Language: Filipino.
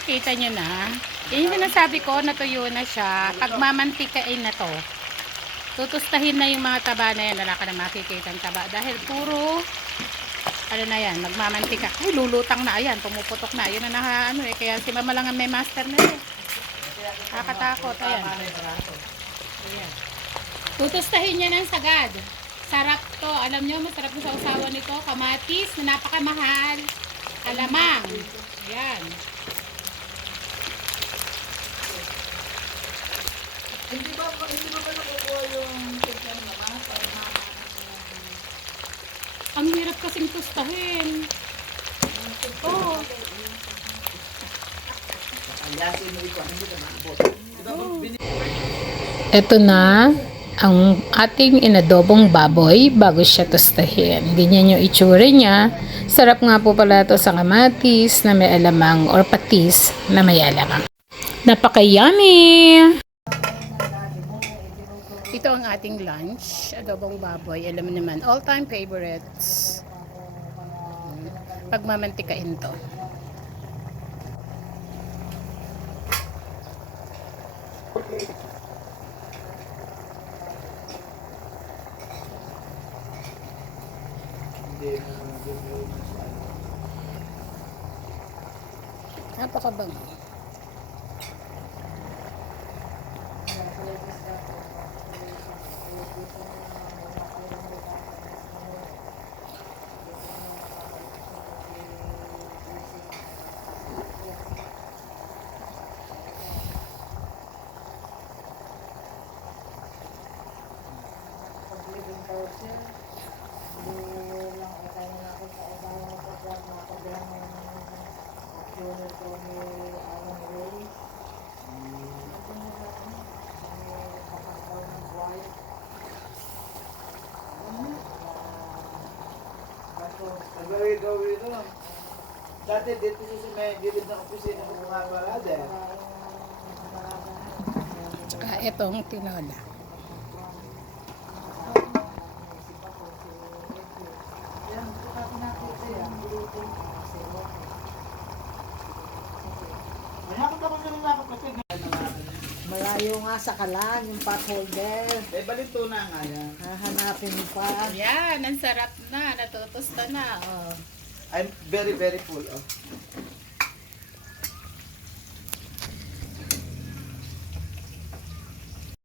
nakita nyo na. Yan yung sinasabi ko, natuyo na siya. Pag mamantikain na to, tutustahin na yung mga taba na yan. Wala ka na makikita ang taba. Dahil puro, ano na yan, magmamantika. Ay, lulutang na. Ayan, pumuputok na. Yun na ano eh. Kaya si mama lang ang may master na yun. Nakatakot. Ayan. Ayan. Tutustahin niya ng sagad. Sarap to. Alam nyo, masarap na sa usawa nito. Kamatis na napakamahal. Alamang. Ayan. Hindi ba nakukuha yung timpla ng mama? Ang hirap kasing tustahin. Oo. Ito na ang ating inadobong baboy bago siya tustahin. Ganyan yung itsura niya. Sarap nga po pala ito sa kamatis na may alamang or patis na may alamang. Napaka-yummy! Ito ang ating lunch. Adobong baboy. Alam mo naman, all-time favorites. Pagmamantikain to. Napakabango. Gawin ito. Dati dito sa may gilid ng opisina ng mga barada. Tsaka itong tinola. Malayo nga sa kalan, yung pot holder. Eh, balito na nga yan. Hahanapin mo pa. Yan, ang sarap na. Natutusta na. Oh. I'm very, very full. Oh.